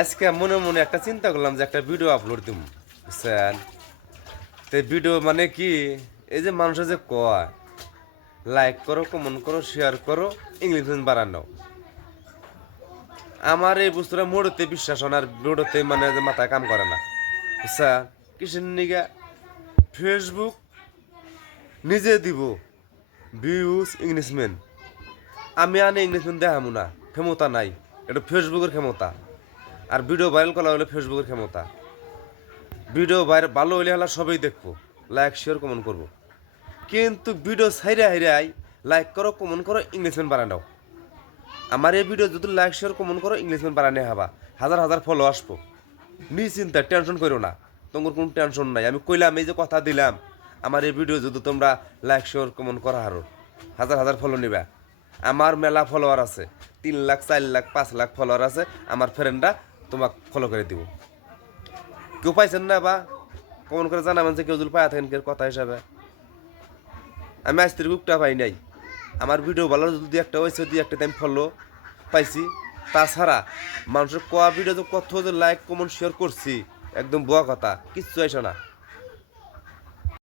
আজকে মনে মনে একটা চিন্তা করলাম যে একটা ভিডিও আপলোড দিব, বুঝছেন? তো ভিডিও মানে কি, এই যে মানুষের যে কয় লাইক করো, কমেন্ট করো, শেয়ার করো, ইংলিশ বাড়ানো, আমার এই বস্তুটা মোড়তে বিশ্বাস হয় না, আর মোড়তে মানে যে মাথায় কাম করে না, বুঝছেন? কিসের নিগা ফেসবুক নিজে দিব ভিউজ ইংলিশম্যান, আমি আনে ইংলিশম্যান দেখামু না, ক্ষমতা নাই। এটা ফেসবুকের ক্ষমতা। আর ভিডিও ভাইরাল করা হলে ফেসবুকের ক্ষমতা। ভিডিও ভাইরাল ভালো হইলে হলে সবাই দেখবো, লাইক শেয়ার কমেন্ট করবো। কিন্তু ভিডিও সাইরে হাইরাই লাইক করো, কমেন্ট করো, ইংলিশম্যান বানানো। আমার এই ভিডিও যদি লাইক শেয়ার কমেন্ট করো, ইংলিশম্যান বানানো হবা, হাজার হাজার ফলো আসবো। নিশ্চিন্তা, টেনশন করো না, তোমার কোনো টেনশন নাই। আমি কইলাম, এই যে কথা দিলাম, আমার এই ভিডিও যদি তোমরা লাইক শেয়ার কমেন্ট করা হারো, হাজার হাজার ফলো নিবা। আমার মেলা ফলোয়ার আছে, 3 লাখ 4 লাখ 5 লাখ ফলোয়ার আছে। আমার ফ্রেন্ডরা তোমাকে ফলো করে দিব। কেউ পাইছেন না বা কমেন্ট করে জানাবেন যে কেউ যদি পায় থাকেন কেউ কথা হিসাবে। আমি আজ বুকটা পাই নাই, আমার ভিডিও ভালো যদি একটা হয়েছে, দুই একটা টাইম ফলো পাইছি। তাছাড়া মানুষের কোয়া ভিডিও তো কত যে লাইক কমেন্ট শেয়ার করছি, একদম বুয়া কথা, কিচ্ছু আইসো না।